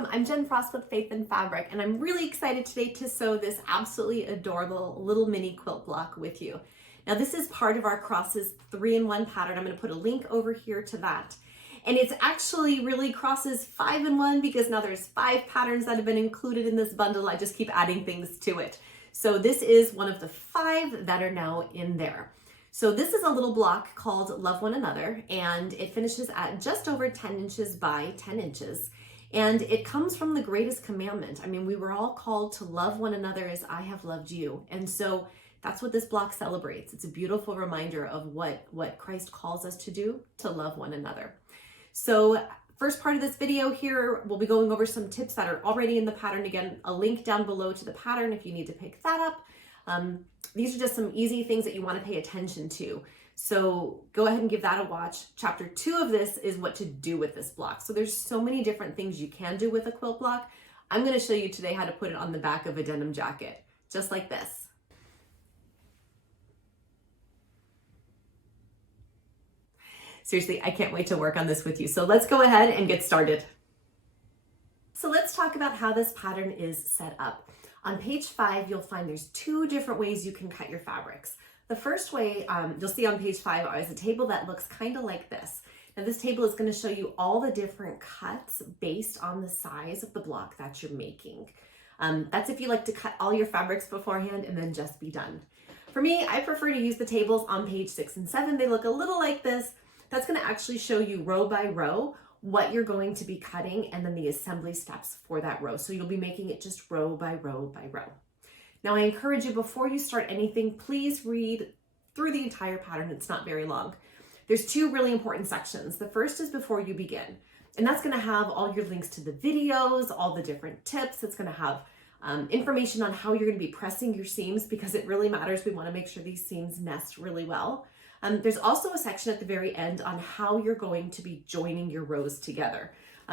welcome. I'm Jen Frost with Faith and Fabric, and I'm really excited today to sew this absolutely adorable little mini quilt block with you. Now this is part of our Crosses 3-in-1 pattern. I'm going to put a link over here to that. And it's actually really Crosses 5-in-1 because now there's 5 patterns that have been included in this bundle. I just keep adding things to it. So this is one of the 5 that are now in there. So this is a little block called Love One Another, and it finishes at just over 10 inches by 10 inches. And it comes from the greatest commandment. I mean, we were all called to love one another as I have loved you. And so that's what this block celebrates. It's a beautiful reminder of what Christ calls us to do, to love one another. So first part of this video here, we'll be going over some tips that are already in the pattern. Again, a link down below to the pattern if you need to pick that up. These are just some easy things that you want to pay attention to. So go ahead and give that a watch. Chapter 2 of this is what to do with this block. So there's so many different things you can do with a quilt block. I'm going to show you today how to put it on the back of a denim jacket, just like this. Seriously, I can't wait to work on this with you. So let's go ahead and get started. So let's talk about how this pattern is set up. On page 5, you'll find there's 2 different ways you can cut your fabrics. The first way you'll see on page 5 is a table that looks kind of like this. Now this table is going to show you all the different cuts based on the size of the block that you're making. That's if you like to cut all your fabrics beforehand and then just be done. For me, I prefer to use the tables on page 6 and 7. They look a little like this. That's going to actually show you row by row what you're going to be cutting and then the assembly steps for that row. So you'll be making it just row by row by row. Now I encourage you, before you start anything, please read through the entire pattern. It's not very long. There's 2 really important sections. The first is before you begin, and that's going to have all your links to the videos, all the different tips. It's going to have information on how you're going to be pressing your seams, because it really matters. We want to make sure these seams nest really well. There's also a section at the very end on how you're going to be joining your rows together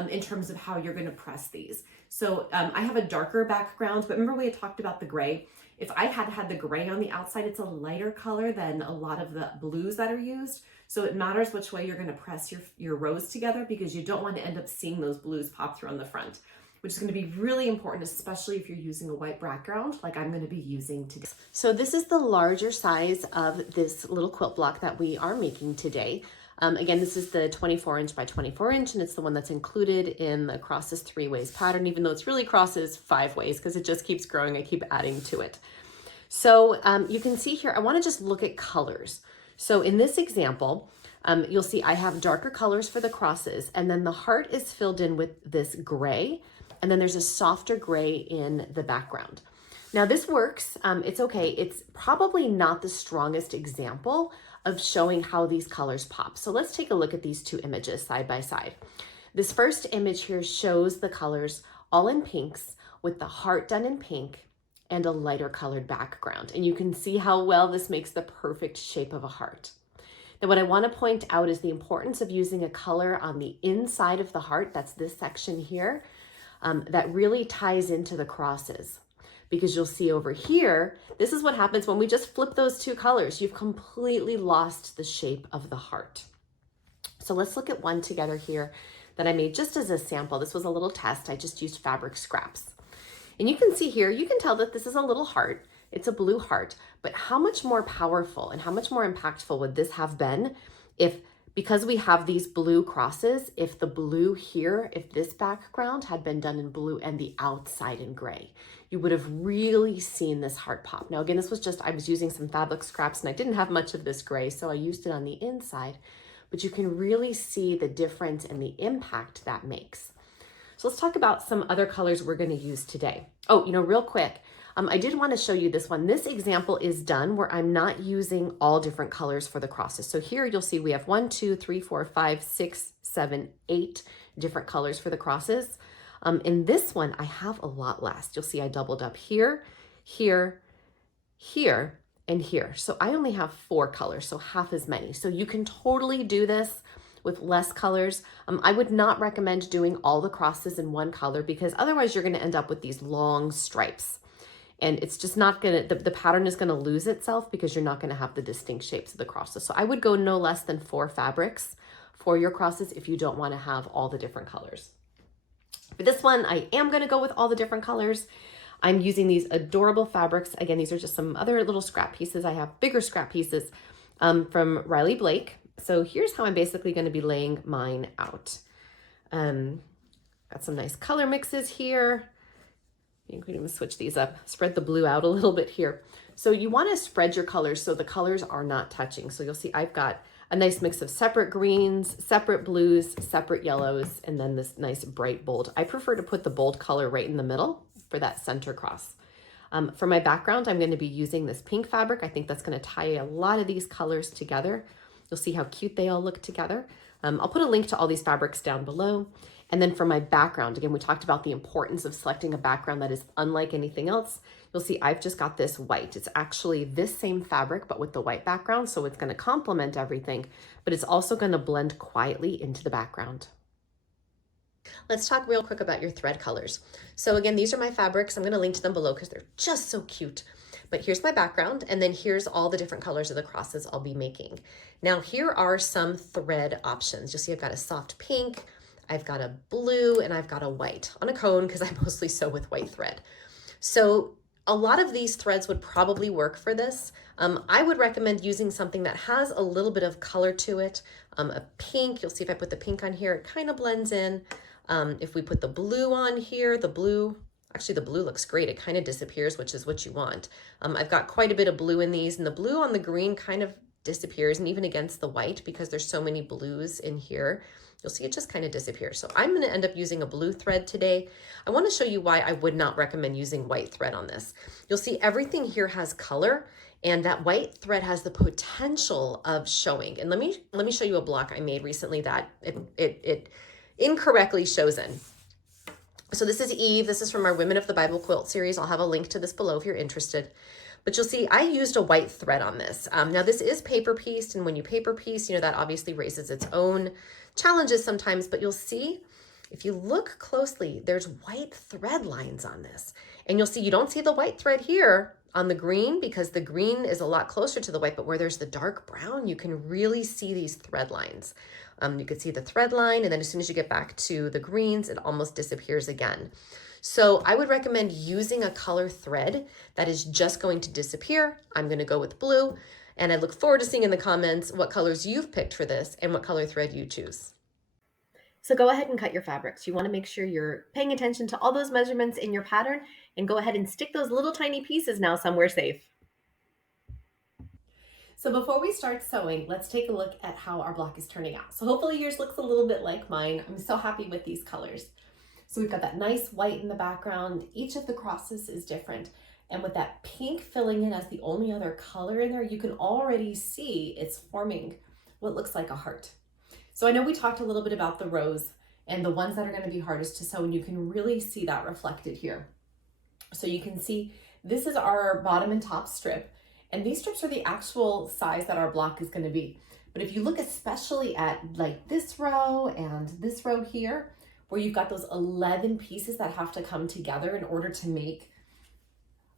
in terms of how you're going to press these. So I have a darker background, but remember we had talked about the gray. If I had had the gray on the outside, it's a lighter color than a lot of the blues that are used. So it matters which way you're going to press your rows together, because you don't want to end up seeing those blues pop through on the front, which is going to be really important, especially if you're using a white background like I'm going to be using today. So this is the larger size of this little quilt block that we are making today. Again, this is the 24 inch by 24 inch, and it's the one that's included in the Crosses 3 ways pattern, even though it's really Crosses 5 ways because it just keeps growing. I keep adding to it. So you can see here, I want to just look at colors. So in this example, you'll see I have darker colors for the crosses, and then the heart is filled in with this gray, and then there's a softer gray in the background. Now this works, it's okay. It's probably not the strongest example of showing how these colors pop. So let's take a look at these 2 images side by side. This first image here shows the colors all in pinks with the heart done in pink and a lighter colored background. And you can see how well this makes the perfect shape of a heart. Now what I want to point out is the importance of using a color on the inside of the heart. That's this section here. That really ties into the crosses, because you'll see over here, this is what happens when we just flip those 2 colors. You've completely lost the shape of the heart. So let's look at one together here that I made just as a sample. This was a little test. I just used fabric scraps. And you can see here, you can tell that this is a little heart. It's a blue heart, but how much more powerful and how much more impactful would this have been if, because we have these blue crosses, if the blue here, if this background had been done in blue and the outside in gray, you would have really seen this heart pop. Now again, this was just, I was using some fabric scraps and I didn't have much of this gray, so I used it on the inside, but you can really see the difference and the impact that makes. So let's talk about some other colors we're going to use today. Oh, real quick, I did want to show you this one. This example is done where I'm not using all different colors for the crosses. So here you'll see we have 1, 2, 3, 4, 5, 6, 7, 8 different colors for the crosses. In this one, I have a lot less. You'll see I doubled up here, here, here, and here. So I only have 4 colors, so half as many. So you can totally do this with less colors. I would not recommend doing all the crosses in one color, because otherwise you're going to end up with these long stripes. And it's just not going to, the pattern is going to lose itself because you're not going to have the distinct shapes of the crosses. So I would go no less than 4 fabrics for your crosses if you don't want to have all the different colors. For this one, I am gonna go with all the different colors. I'm using these adorable fabrics. Again, these are just some other little scrap pieces. I have bigger scrap pieces from Riley Blake. So here's how I'm basically gonna be laying mine out. Got some nice color mixes here. You can even switch these up, spread the blue out a little bit here. So you wanna spread your colors so the colors are not touching. So you'll see I've got a nice mix of separate greens, separate blues, separate yellows, and then this nice bright bold. I prefer to put the bold color right in the middle for that center cross. For my background, I'm going to be using this pink fabric. I think that's going to tie a lot of these colors together. You'll see how cute they all look together. I'll put a link to all these fabrics down below. And then for my background, again, we talked about the importance of selecting a background that is unlike anything else. You'll see I've just got this white. It's actually this same fabric, but with the white background. So it's going to complement everything, but it's also going to blend quietly into the background. Let's talk real quick about your thread colors. So again, these are my fabrics. I'm going to link to them below because they're just so cute. But here's my background, and then here's all the different colors of the crosses I'll be making. Now here are some thread options. You'll see I've got a soft pink, I've got a blue, and I've got a white on a cone because I mostly sew with white thread. So a lot of these threads would probably work for this. I would recommend using something that has a little bit of color to it. A pink, you'll see if I put the pink on here, it kind of blends in. If we put the blue on here, the blue looks great. It kind of disappears, which is what you want. I've got quite a bit of blue in these, and the blue on the green kind of disappears, and even against the white, because there's so many blues in here, you'll see it just kind of disappears. So I'm going to end up using a blue thread today. I want to show you why I would not recommend using white thread on this. You'll see everything here has color, and that white thread has the potential of showing. And let me show you a block I made recently that it incorrectly shows in. So this is Eve. This is from our Women of the Bible Quilt series. I'll have a link to this below if you're interested. But you'll see I used a white thread on this. Now this is paper pieced, and when you paper piece, that obviously raises its own challenges sometimes, but you'll see if you look closely, there's white thread lines on this. And you'll see you don't see the white thread here on the green because the green is a lot closer to the white, but where there's the dark brown, you can really see these thread lines. You could see the thread line, and then as soon as you get back to the greens, it almost disappears again. So I would recommend using a color thread that is just going to disappear. I'm going to go with blue, and I look forward to seeing in the comments what colors you've picked for this and what color thread you choose. So go ahead and cut your fabrics. You want to make sure you're paying attention to all those measurements in your pattern, and go ahead and stick those little tiny pieces now somewhere safe. So before we start sewing, let's take a look at how our block is turning out. So hopefully yours looks a little bit like mine. I'm so happy with these colors. So we've got that nice white in the background. Each of the crosses is different. And with that pink filling in as the only other color in there, you can already see it's forming what looks like a heart. So I know we talked a little bit about the rows and the ones that are going to be hardest to sew, and you can really see that reflected here. So you can see this is our bottom and top strip. And these strips are the actual size that our block is going to be. But if you look especially at like this row and this row here, where you've got those 11 pieces that have to come together in order to make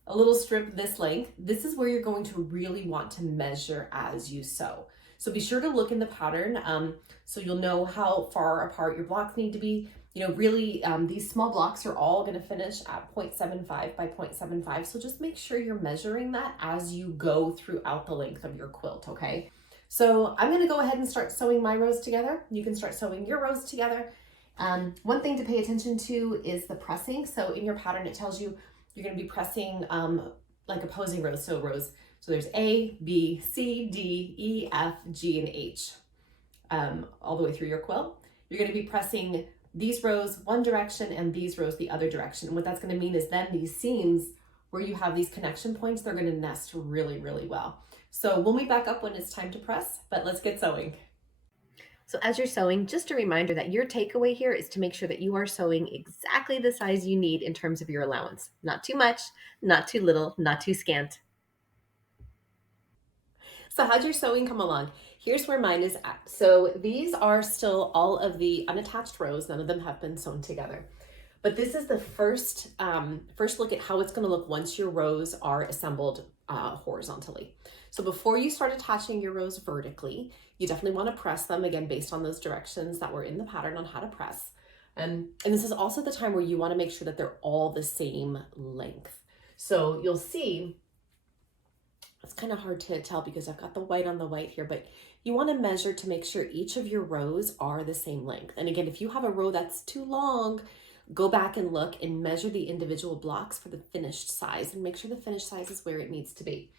a little strip this length, this is where you're going to really want to measure as you sew. So be sure to look in the pattern so you'll know how far apart your blocks need to be. Really, these small blocks are all going to finish at 0.75 by 0.75. So just make sure you're measuring that as you go throughout the length of your quilt, okay? So I'm going to go ahead and start sewing my rows together. You can start sewing your rows together. One thing to pay attention to is the pressing. So in your pattern, it tells you you're going to be pressing like opposing rows. So so there's A, B, C, D, E, F, G, and H all the way through your quilt. You're going to be pressing these rows one direction and these rows the other direction. And what that's going to mean is then these seams where you have these connection points, they're going to nest really, really well. So we'll meet back up when it's time to press, but let's get sewing. So as you're sewing, just a reminder that your takeaway here is to make sure that you are sewing exactly the size you need in terms of your allowance. Not too much, not too little, not too scant. So how'd your sewing come along? Here's where mine is at. So these are still all of the unattached rows. None of them have been sewn together. But this is the first look at how it's going to look once your rows are assembled horizontally. So before you start attaching your rows vertically, you definitely want to press them, again, based on those directions that were in the pattern on how to press. And this is also the time where you want to make sure that they're all the same length. So you'll see, it's kind of hard to tell because I've got the white on the white here, but you want to measure to make sure each of your rows are the same length. And again, if you have a row that's too long, go back and look and measure the individual blocks for the finished size and make sure the finished size is where it needs to be.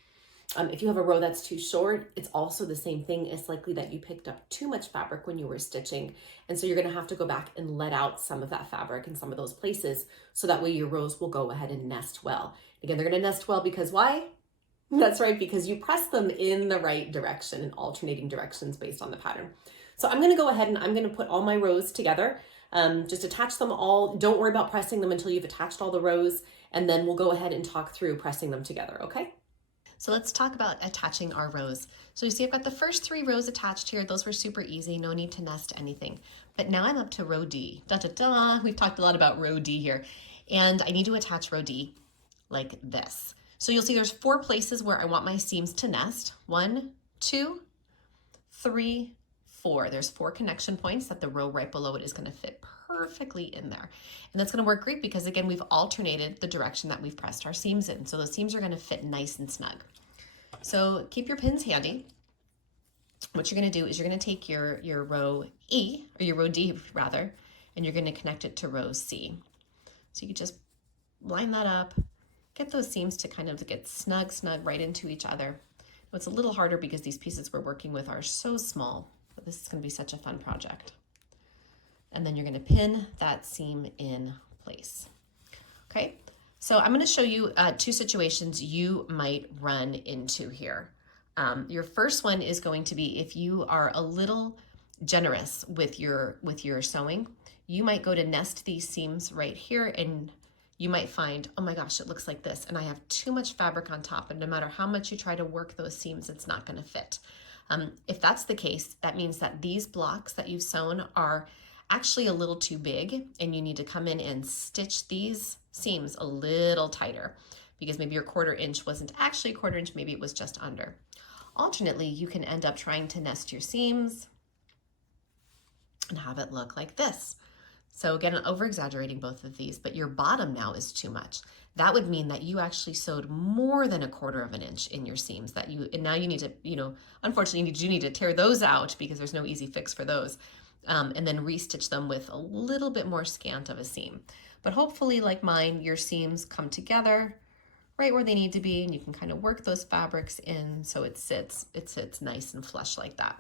If you have a row that's too short, it's also the same thing. It's likely that you picked up too much fabric when you were stitching. And so you're going to have to go back and let out some of that fabric in some of those places. So that way your rows will go ahead and nest well. Again, they're going to nest well because why? That's right, because you press them in the right direction in alternating directions based on the pattern. So I'm going to go ahead and I'm going to put all my rows together. Just attach them all. Don't worry about pressing them until you've attached all the rows. And then we'll go ahead and talk through pressing them together, okay? So let's talk about attaching our rows. So you see I've got the first 3 rows attached here. Those were super easy, no need to nest anything. But now I'm up to row D. Da, da, da. We've talked a lot about row D here. And I need to attach row D like this. So you'll see there's 4 places where I want my seams to nest. 1, 2, 3, 4. There's 4 connection points that the row right below it is going to fit perfectly in there. And that's going to work great because again, we've alternated the direction that we've pressed our seams in. So the seams are going to fit nice and snug. So keep your pins handy. What you're going to do is you're going to take your row E, or your row D rather, and you're going to connect it to row C. So you can just line that up, get those seams to kind of get snug right into each other. It's a little harder because these pieces we're working with are so small, but this is going to be such a fun project. And then you're going to pin that seam in place. Okay, so I'm going to show you 2 situations you might run into here. Your first one is going to be if you are a little generous with your sewing, you might go to nest these seams right here and you might find, oh my gosh, it looks like this, and I have too much fabric on top, and no matter how much you try to work those seams, it's not going to fit. If that's the case, that means that these blocks that you've sewn are actually a little too big, and you need to come in and stitch these seams a little tighter because maybe your 1/4 inch wasn't actually a 1/4 inch, maybe it was just under. Alternately, you can end up trying to nest your seams and have it look like this. So again, I'm over-exaggerating both of these, but your bottom now is too much. That would mean that you actually sewed more than a 1/4 inch in your seams and now you need to, unfortunately you need to tear those out because there's no easy fix for those. And then restitch them with a little bit more scant of a seam. But hopefully, like mine, your seams come together right where they need to be, and you can kind of work those fabrics in so it sits nice and flush like that.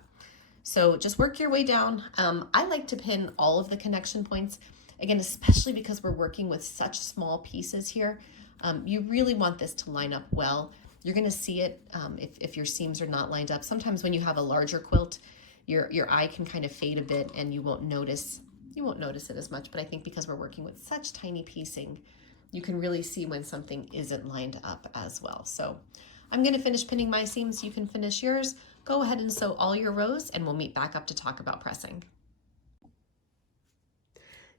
So just work your way down. I like to pin all of the connection points, again, especially because we're working with such small pieces here. You really want this to line up well. You're going to see it if your seams are not lined up. Sometimes when you have a larger quilt, your eye can kind of fade a bit and you won't notice it as much, but I think because we're working with such tiny piecing, you can really see when something isn't lined up as well. So I'm going to finish pinning my seams. You can finish yours. Go ahead and sew all your rows and we'll meet back up to talk about pressing.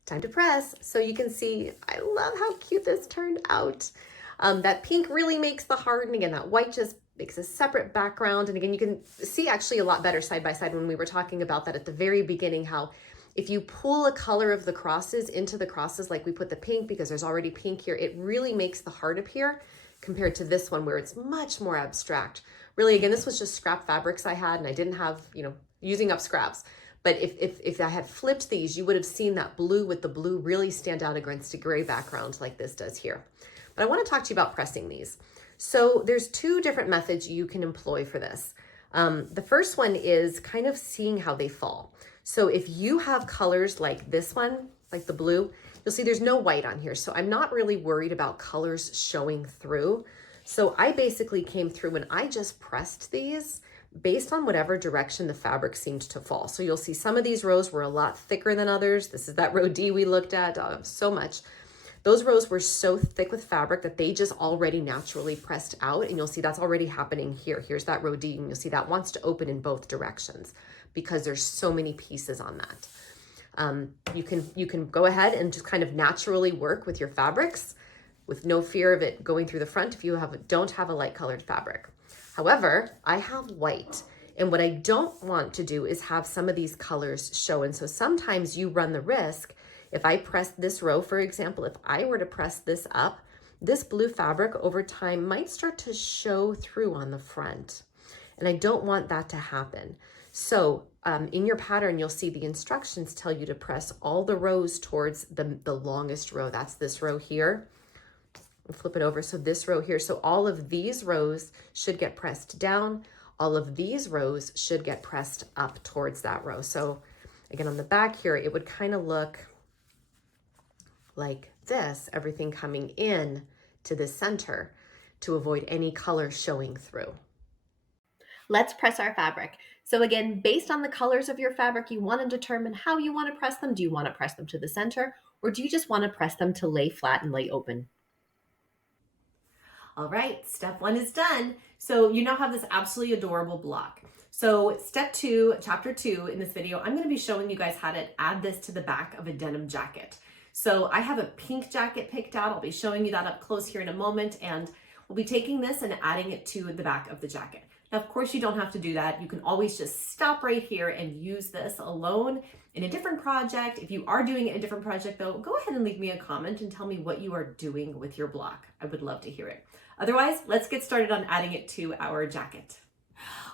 Time to press. So you can see, I love how cute this turned out. That pink really makes the heart, and again, that white just makes a separate background. And again, you can see actually a lot better side by side when we were talking about that at the very beginning, how if you pull a color of the crosses into the crosses, like we put the pink because there's already pink here, it really makes the heart appear compared to this one where it's much more abstract. Really, again, this was just scrap fabrics I had and I didn't have, using up scraps. But if I had flipped these, you would have seen that blue with the blue really stand out against a gray background like this does here. But I want to talk to you about pressing these. So there's 2 different methods you can employ for this. The first one is kind of seeing how they fall. So if you have colors like this one, like the blue, you'll see there's no white on here. So I'm not really worried about colors showing through. So I basically came through and I just pressed these based on whatever direction the fabric seemed to fall. So you'll see some of these rows were a lot thicker than others. This is that row D we looked at so much. Those rows were so thick with fabric that they just already naturally pressed out, and you'll see that's already happening here. Here's that row D, and you'll see that wants to open in both directions because there's so many pieces on that. You can go ahead and just kind of naturally work with your fabrics with no fear of it going through the front if you don't have a light colored fabric. However, I have white, and what I don't want to do is have some of these colors show, and so sometimes you run the risk If I press this row, for example, if I were to press this up, this blue fabric over time might start to show through on the front. And I don't want that to happen. So in your pattern, you'll see the instructions tell you to press all the rows towards the longest row. That's this row here. I'll flip it over. So this row here. So all of these rows should get pressed down. All of these rows should get pressed up towards that row. So again, on the back here, it would kind of look like this, everything coming in to the center to avoid any color showing through. Let's press our fabric. So again, based on the colors of your fabric, you want to determine how you want to press them. Do you want to press them to the center, or do you just want to press them to lay flat and lay open? All right, step 1 is done. So you now have this absolutely adorable block. So step 2, chapter 2 in this video, I'm going to be showing you guys how to add this to the back of a denim jacket. So I have a pink jacket picked out. I'll be showing you that up close here in a moment, and we'll be taking this and adding it to the back of the jacket. Now, of course, you don't have to do that. You can always just stop right here and use this alone in a different project. If you are doing it in a different project though, go ahead and leave me a comment and tell me what you are doing with your block. I would love to hear it. Otherwise, let's get started on adding it to our jacket.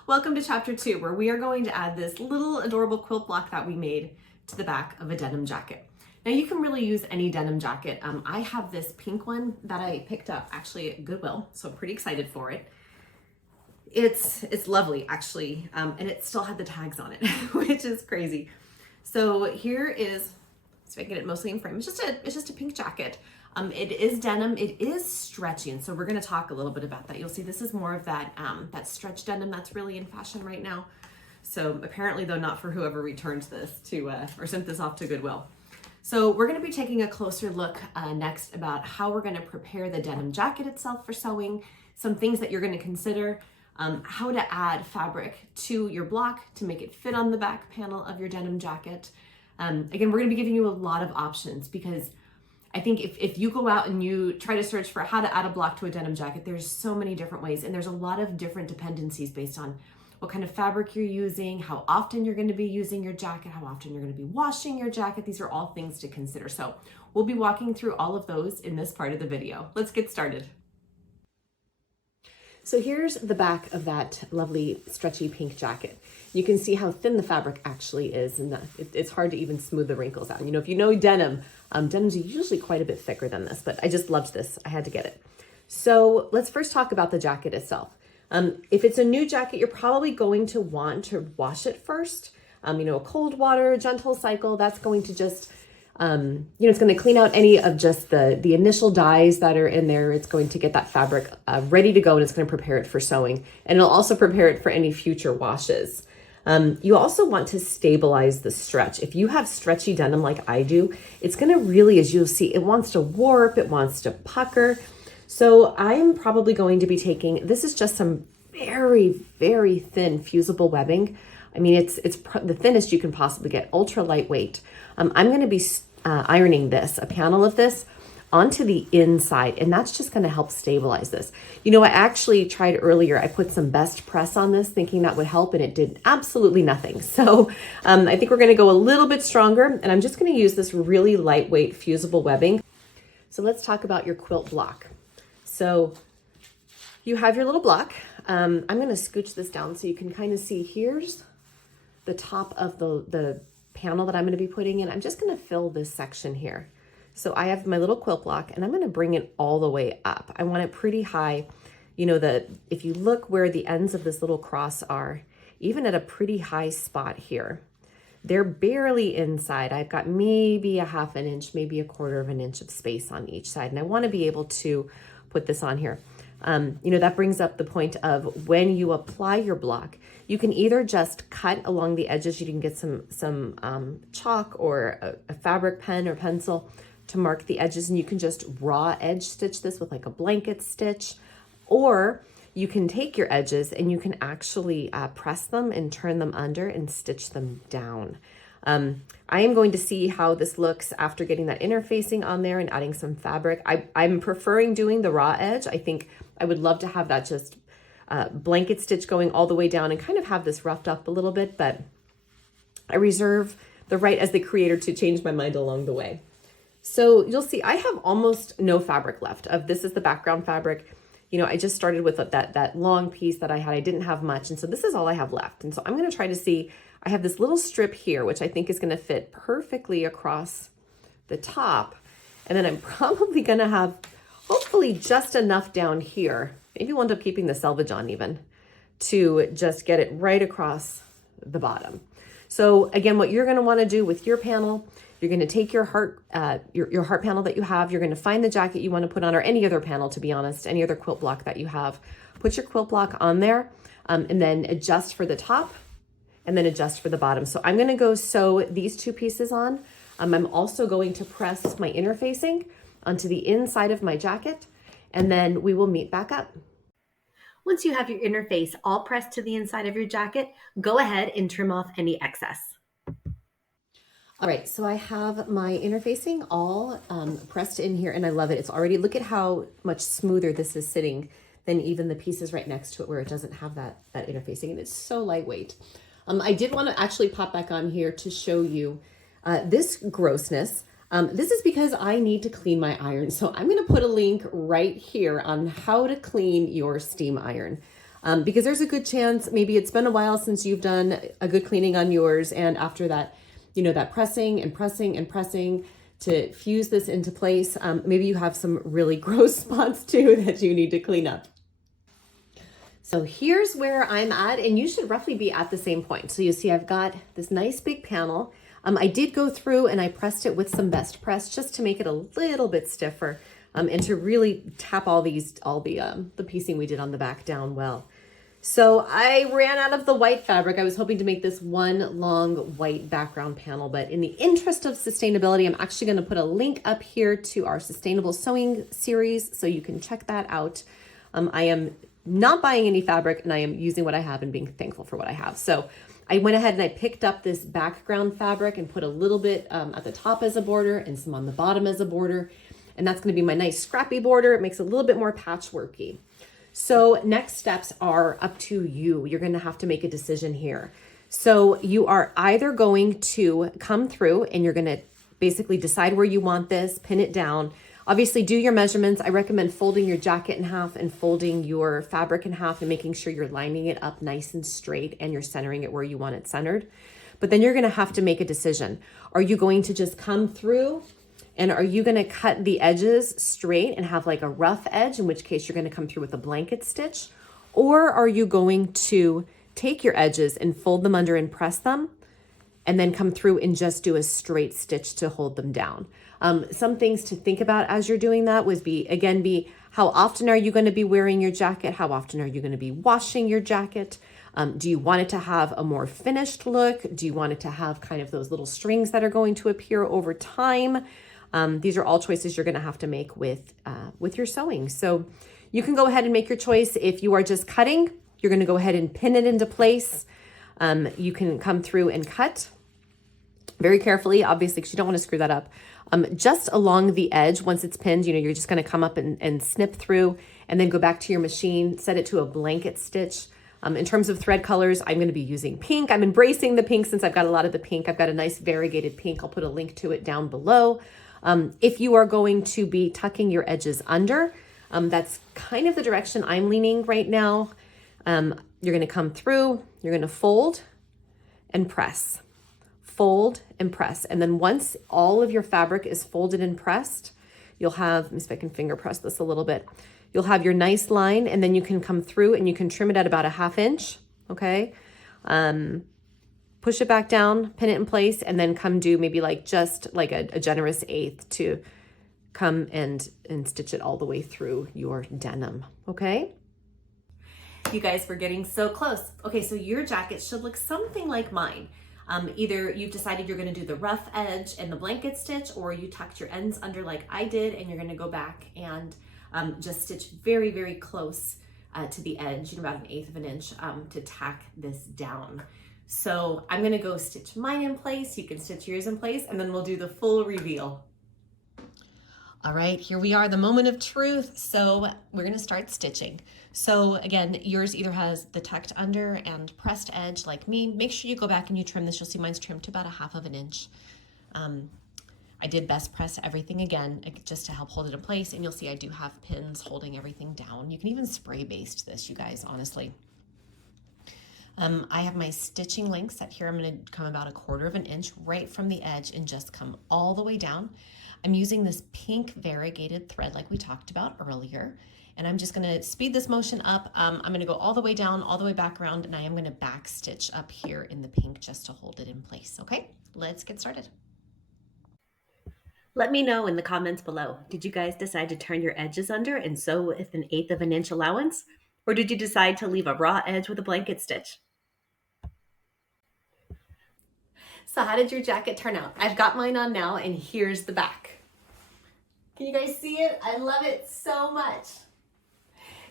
Welcome to chapter 2, where we are going to add this little adorable quilt block that we made to the back of a denim jacket. Now you can really use any denim jacket. I have this pink one that I picked up actually at Goodwill, so I'm pretty excited for it. It's lovely actually, and it still had the tags on it, which is crazy. So here is, so I can get it mostly in frame. It's just a pink jacket. It is denim. It is stretchy, and so we're going to talk a little bit about that. You'll see this is more of that that stretch denim that's really in fashion right now. So apparently, though, not for whoever returned this to or sent this off to Goodwill. So we're going to be taking a closer look next about how we're going to prepare the denim jacket itself for sewing, some things that you're going to consider, how to add fabric to your block to make it fit on the back panel of your denim jacket. Again, we're going to be giving you a lot of options, because I think if you go out and you try to search for how to add a block to a denim jacket, there's so many different ways, and there's a lot of different dependencies based on what kind of fabric you're using, how often you're going to be using your jacket, how often you're going to be washing your jacket. These are all things to consider. So we'll be walking through all of those in this part of the video. Let's get started. So here's the back of that lovely stretchy pink jacket. You can see how thin the fabric actually is, and it's hard to even smooth the wrinkles out. You know, if you know denim, denim's usually quite a bit thicker than this, but I just loved this. I had to get it. So let's first talk about the jacket itself. If it's a new jacket, you're probably going to want to wash it first. You know, a cold water, gentle cycle, that's going to just, it's going to clean out any of just the initial dyes that are in there. It's going to get that fabric ready to go, and it's going to prepare it for sewing. And it'll also prepare it for any future washes. You also want to stabilize the stretch. If you have stretchy denim like I do, it's going to really, as you'll see, it wants to warp, it wants to pucker. So I'm probably going to be taking, this is just some very, very thin fusible webbing. I mean, it's the thinnest you can possibly get, ultra lightweight. I'm going to be ironing this, a panel of this, onto the inside, and that's just going to help stabilize this. You know, I actually tried earlier, I put some best press on this thinking that would help, and it did absolutely nothing. So I think we're going to go a little bit stronger, and I'm just going to use this really lightweight fusible webbing. So let's talk about your quilt block. So you have your little block. I'm going to scooch this down so you can kind of see, here's the top of the panel that I'm going to be putting in. I'm just going to fill this section here. So I have my little quilt block, and I'm going to bring it all the way up. I want it pretty high. You know, if you look where the ends of this little cross are, even at a pretty high spot here, they're barely inside. I've got maybe a half an inch, maybe a quarter of an inch of space on each side. And I want to be able to put this on here. You know, that brings up the point of when you apply your block, you can either just cut along the edges. You can get some chalk or a fabric pen or pencil to mark the edges, and you can just raw edge stitch this with like a blanket stitch, or you can take your edges and you can actually press them and turn them under and stitch them down. I am going to see how this looks after getting that interfacing on there and adding some fabric. I'm preferring doing the raw edge. I think I would love to have that just blanket stitch going all the way down and kind of have this roughed up a little bit, but I reserve the right as the creator to change my mind along the way. So you'll see I have almost no fabric left of this is the background fabric. You know, I just started with that long piece that I had. I didn't have much. And so this is all I have left. And so I'm going to try to see, I have this little strip here, which I think is going to fit perfectly across the top. And then I'm probably going to have hopefully just enough down here. Maybe we'll end up keeping the selvage on even to just get it right across the bottom. So again, what you're going to want to do with your panel, you're going to take your heart panel that you have. You're going to find the jacket you want to put on, or any other panel, to be honest, any other quilt block that you have. Put your quilt block on there, and then adjust for the top, and then adjust for the bottom. So I'm going to go sew these two pieces on. I'm also going to press my interfacing onto the inside of my jacket, and then we will meet back up. Once you have your interface all pressed to the inside of your jacket, go ahead and trim off any excess. All right, so I have my interfacing all pressed in here, and I love it. It's already, look at how much smoother this is sitting than even the pieces right next to it where it doesn't have that interfacing, and it's so lightweight. I did want to actually pop back on here to show you this grossness. This is because I need to clean my iron. So I'm going to put a link right here on how to clean your steam iron. Because there's a good chance, maybe it's been a while since you've done a good cleaning on yours, and after that, you know, that pressing and pressing and pressing to fuse this into place, maybe you have some really gross spots too that you need to clean up. So here's where I'm at, and you should roughly be at the same point. So you see I've got this nice big panel. I did go through and I pressed it with some best press just to make it a little bit stiffer, and to really tap all the piecing we did on the back down well. So I ran out of the white fabric. I was hoping to make this one long white background panel, but in the interest of sustainability, I'm actually going to put a link up here to our sustainable sewing series so you can check that out. I am not buying any fabric, and I am using what I have and being thankful for what I have. So I went ahead and I picked up this background fabric and put a little bit at the top as a border and some on the bottom as a border. And that's going to be my nice scrappy border. It makes it a little bit more patchworky. So next steps are up to you. You're going to have to make a decision here. So you are either going to come through and you're going to basically decide where you want this, pin it down. Obviously do your measurements. I recommend folding your jacket in half and folding your fabric in half and making sure you're lining it up nice and straight and you're centering it where you want it centered. But then you're going to have to make a decision. Are you going to just come through and are you going to cut the edges straight and have like a rough edge, in which case you're going to come through with a blanket stitch? Or are you going to take your edges and fold them under and press them and then come through and just do a straight stitch to hold them down? Some things to think about as you're doing that would be how often are you going to be wearing your jacket? How often are you going to be washing your jacket? Do you want it to have a more finished look? Do you want it to have kind of those little strings that are going to appear over time? These are all choices you're going to have to make with your sewing. So you can go ahead and make your choice. If you are just cutting, you're going to go ahead and pin it into place. You can come through and cut very carefully, obviously, because you don't want to screw that up. Just along the edge, once it's pinned, you know, you're just going to come up and snip through and then go back to your machine, set it to a blanket stitch. In terms of thread colors, I'm going to be using pink. I'm embracing the pink since I've got a lot of the pink. I've got a nice variegated pink. I'll put a link to it down below. If you are going to be tucking your edges under, that's kind of the direction I'm leaning right now. You're going to come through, you're going to fold and press, fold and press. And then once all of your fabric is folded and pressed, you'll have, let me see if I can finger press this a little bit. You'll have your nice line, and then you can come through and you can trim it at about a 1/2 inch. Okay. Push it back down, pin it in place, and then come do maybe like just like a generous 1/8 to come and stitch it all the way through your denim. Okay. You guys, we're getting so close. Okay, so your jacket should look something like mine. Either you've decided you're going to do the rough edge and the blanket stitch, or you tucked your ends under like I did, and you're going to go back and just stitch very, very close to the edge, about an 1/8 of an inch to tack this down. So I'm going to go stitch mine in place. You can stitch yours in place, and then we'll do the full reveal. All right, here we are, the moment of truth. So we're going to start stitching. So again, yours either has the tucked under and pressed edge like me. Make sure you go back and you trim this. You'll see mine's trimmed to about a 1/2 of an inch. I did best press everything again just to help hold it in place, and you'll see I do have pins holding everything down. You can even spray baste this, you guys, honestly. I have my stitching length set here. I'm going to come about 1/4 of an inch right from the edge and just come all the way down. I'm using this pink variegated thread like we talked about earlier, and I'm just going to speed this motion up. I'm going to go all the way down, all the way back around, and I am going to back stitch up here in the pink just to hold it in place. Okay, let's get started. Let me know in the comments below. Did you guys decide to turn your edges under and sew with 1/8 of an inch allowance? Or did you decide to leave a raw edge with a blanket stitch? So how did your jacket turn out? I've got mine on now, and here's the back. Can you guys see it? I love it so much.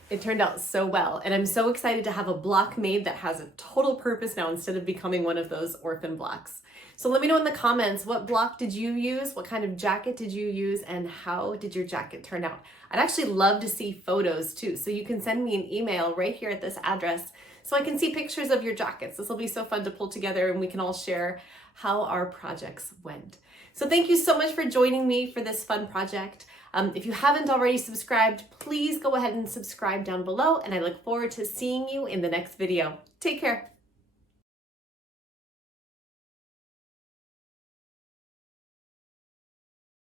It turned out so well, and I'm so excited to have a block made that has a total purpose now instead of becoming one of those orphan blocks. So let me know in the comments, what block did you use? What kind of jacket did you use? And how did your jacket turn out? I'd actually love to see photos too. So you can send me an email right here at this address so I can see pictures of your jackets. This will be so fun to pull together, and we can all share how our projects went. So thank you so much for joining me for this fun project. If you haven't already subscribed, please go ahead and subscribe down below, and I look forward to seeing you in the next video. Take care.